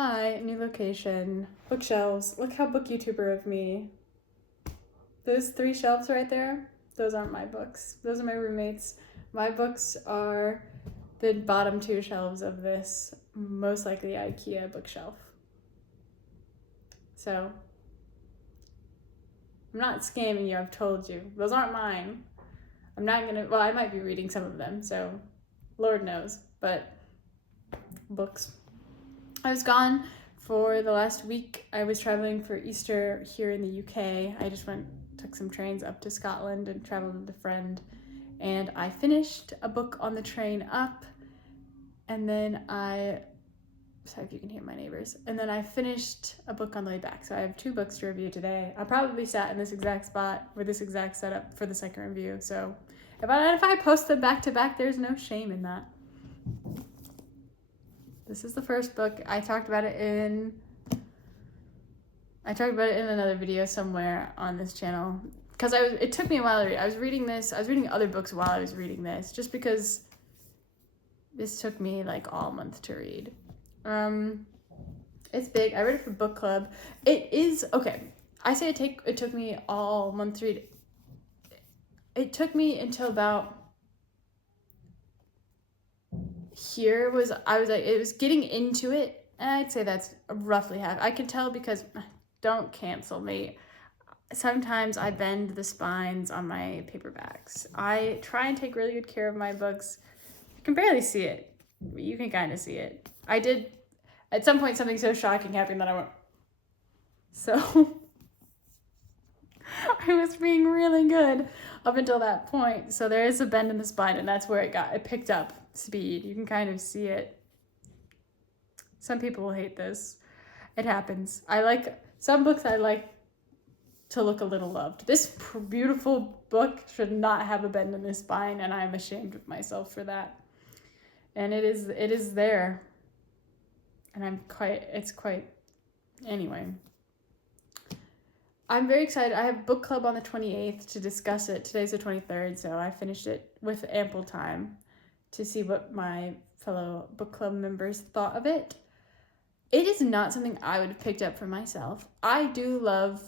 Hi, new location. Bookshelves. Look how book YouTuber of me. Those 3 shelves right there, those aren't my books. Those are my roommates. My books are the bottom 2 shelves of this, most likely IKEA bookshelf. So, I'm not scamming you, I've told you. Those aren't mine. I'm not gonna, well, I might be reading some of them, so Lord knows, but books. I was gone for the last week. I was traveling for Easter here in the UK. I just took some trains up to Scotland and traveled with a friend. And I finished a book on the train up. And then sorry if you can hear my neighbors. And then I finished a book on the way back. So I have 2 books to review today. I probably sat in this exact spot with this exact setup for the second review. So if I post them back to back, there's no shame in that. This is the first book. I talked about it in another video somewhere on this channel. Because it took me a while to read. I was reading other books while I was reading this, just because this took me like all month to read. It's big. I read it for book club. It is, okay. I say it took me all month to read. It took me until about here it was getting into it, and I'd say that's roughly half. I can tell because, don't cancel me, sometimes I bend the spines on my paperbacks. I try and take really good care of my books. You can barely see it. You can kind of see it. I did, at some point, something so shocking happened that I went, so I was being really good up until that point. So there is a bend in the spine, and that's where it picked up speed. You can kind of see it. Some people will hate this. It happens. Some books I like to look a little loved. This beautiful book should not have a bend in the spine, and I'm ashamed of myself for that. And it is there. And anyway. I'm very excited. I have book club on the 28th to discuss it. Today's the 23rd, so I finished it with ample time to see what my fellow book club members thought of it. It is not something I would have picked up for myself. I do love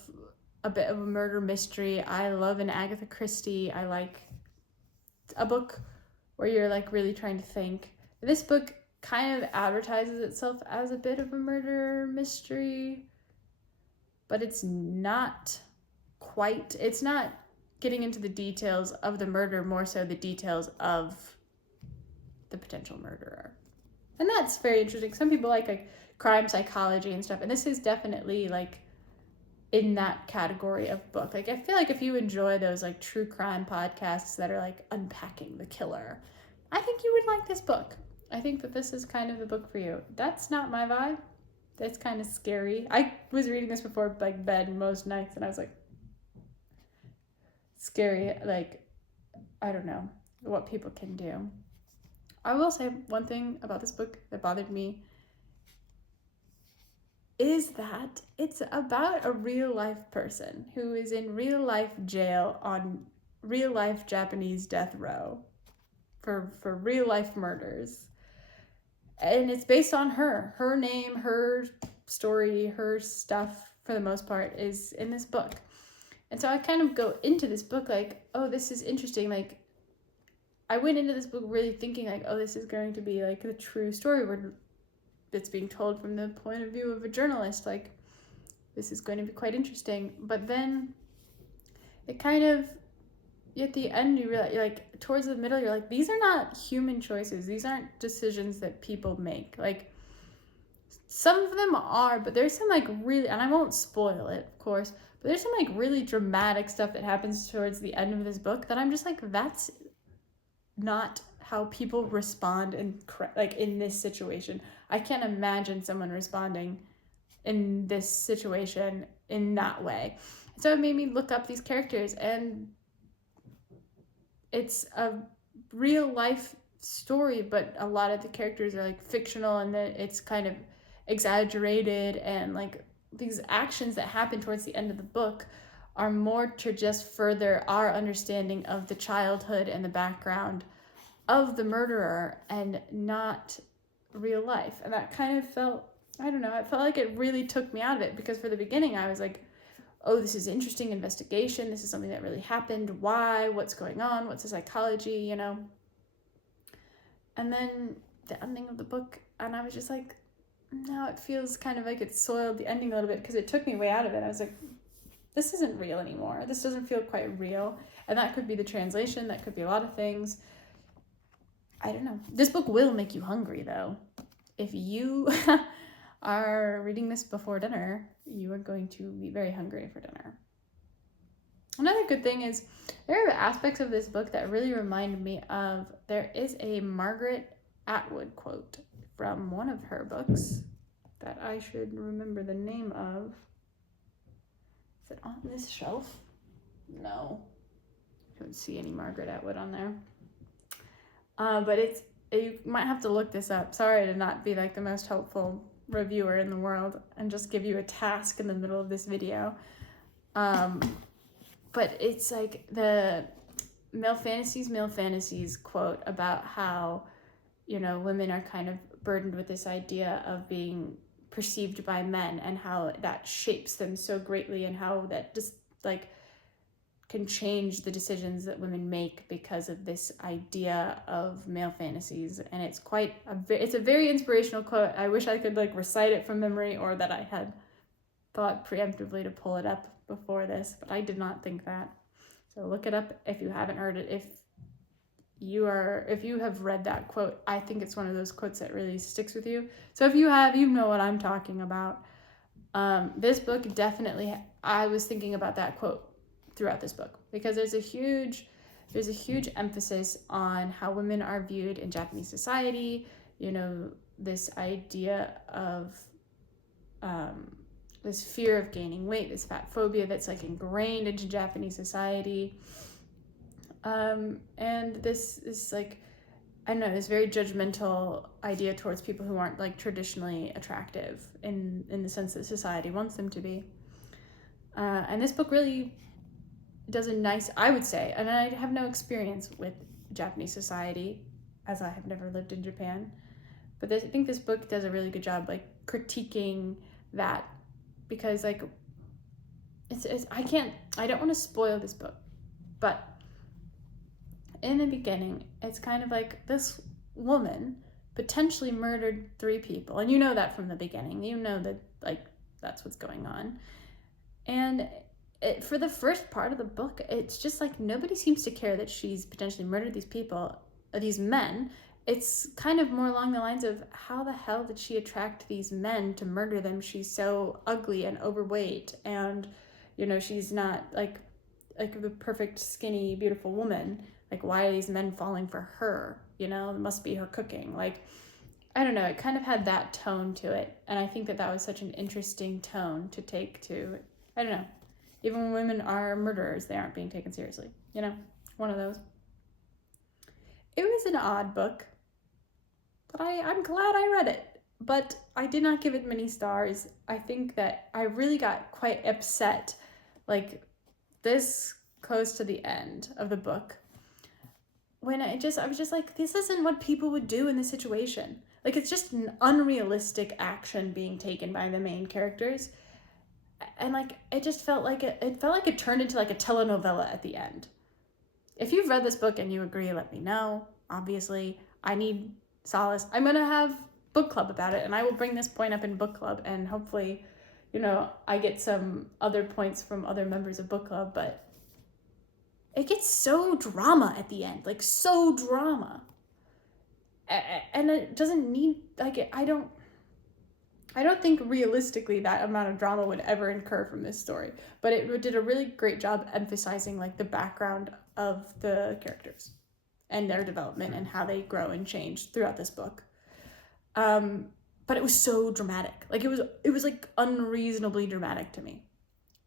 a bit of a murder mystery. I love an Agatha Christie. I like a book where you're like really trying to think. This book kind of advertises itself as a bit of a murder mystery, but it's not getting into the details of the murder, more so the details of the potential murderer. And that's very interesting. Some people like crime psychology and stuff, and this is definitely like in that category of book. Like, I feel like if you enjoy those like true crime podcasts that are like unpacking the killer, I think you would like this book. I think that this is kind of the book for you. That's not my vibe. That's kind of scary. I was reading this before like bed most nights, and I was like, scary. Like, I don't know what people can do. I will say one thing about this book that bothered me is that it's about a real life person who is in real life jail on real life Japanese death row for real life murders. And it's based on her name, her story, her stuff, for the most part, is in this book. And so I kind of go into this book like, oh, this is interesting. Like, I went into this book really thinking like, oh, this is going to be like a true story where it's being told from the point of view of a journalist. Like, this is going to be quite interesting. But then it kind of, at the end, you realize, like, towards the middle, you're like, these are not human choices. These aren't decisions that people make. Like, some of them are, but there's some like really, and I won't spoil it, of course, but there's some like really dramatic stuff that happens towards the end of this book that I'm just like, that's not how people respond in this situation. I can't imagine someone responding in this situation in that way. So it made me look up these characters, and it's a real life story, but a lot of the characters are like fictional, and that it's kind of exaggerated, and like these actions that happen towards the end of the book are more to just further our understanding of the childhood and the background of the murderer, and not real life. And that kind of felt I don't know, I felt like it really took me out of it, because for the beginning I was like, oh, this is interesting investigation, this is something that really happened, why, what's going on, what's the psychology, you know? And then the ending of the book, and I was just like, now it feels kind of like it soiled the ending a little bit, because it took me way out of it. I was like, this isn't real anymore. This doesn't feel quite real. And that could be the translation, that could be a lot of things. I don't know. This book will make you hungry, though. If you are reading this before dinner, you are going to be very hungry for dinner. Another good thing is there are aspects of this book that really remind me of, there is a Margaret Atwood quote from one of her books that I should remember the name of. Is it on this shelf? No. I don't see any Margaret Atwood on there. But you might have to look this up. Sorry to not be like the most helpful reviewer in the world and just give you a task in the middle of this video. But it's like the male fantasies quote about how, you know, women are kind of burdened with this idea of being perceived by men, and how that shapes them so greatly, and how that just like can change the decisions that women make because of this idea of male fantasies. And it's it's a very inspirational quote. I wish I could like recite it from memory, or that I had thought preemptively to pull it up before this, but I did not think that. So look it up if you haven't heard it. If you have read that quote, I think it's one of those quotes that really sticks with you. So if you have, you know what I'm talking about. This book definitely, I was thinking about that quote throughout this book, because there's a huge emphasis on how women are viewed in Japanese society. You know, this idea of this fear of gaining weight, this fat phobia that's like ingrained into Japanese society. And this like, I don't know, this very judgmental idea towards people who aren't like traditionally attractive in the sense that society wants them to be. And this book really does a nice, I would say, and I have no experience with Japanese society, as I have never lived in Japan, but I think this book does a really good job like critiquing that, because like I don't want to spoil this book, but in the beginning it's kind of like this woman potentially murdered 3 people, and you know that from the beginning, you know that like that's what's going on. And for the first part of the book, it's just like nobody seems to care that she's potentially murdered these people, these men. It's kind of more along the lines of, how the hell did she attract these men to murder them? She's so ugly and overweight, and you know, she's not like the perfect skinny beautiful woman. Like, why are these men falling for her? You know, it must be her cooking. Like, I don't know, it kind of had that tone to it, and I think that was such an interesting tone to take to, I don't know, even when women are murderers, they aren't being taken seriously, you know, one of those. It was an odd book, but I'm glad I read it, but I did not give it many stars. I think that I really got quite upset, like this close to the end of the book, when I was just like, this isn't what people would do in this situation. Like, it's just an unrealistic action being taken by the main characters. And like, it just felt like it turned into like a telenovela at the end. If you've read this book and you agree, let me know. Obviously, I need solace. I'm gonna have book club about it, and I will bring this point up in book club, and hopefully, you know, I get some other points from other members of book club. But it gets so drama at the end, like so drama, and it doesn't need like I don't think realistically that amount of drama would ever incur from this story, but it did a really great job emphasizing like the background of the characters and their development and how they grow and change throughout this book. But it was so dramatic. Like, it was like unreasonably dramatic to me.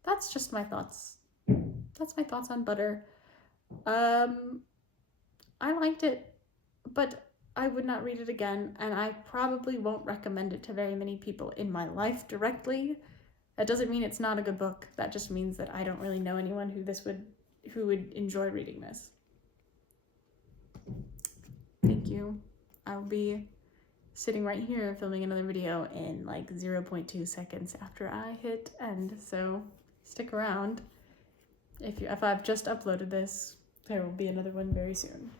That's just my thoughts. That's my thoughts on Butter. I liked it, but I would not read it again, and I probably won't recommend it to very many people in my life directly. That doesn't mean it's not a good book. That just means that I don't really know anyone who would enjoy reading this. Thank you. I'll be sitting right here filming another video in like 0.2 seconds after I hit end, so stick around. If I've just uploaded this, there will be another one very soon.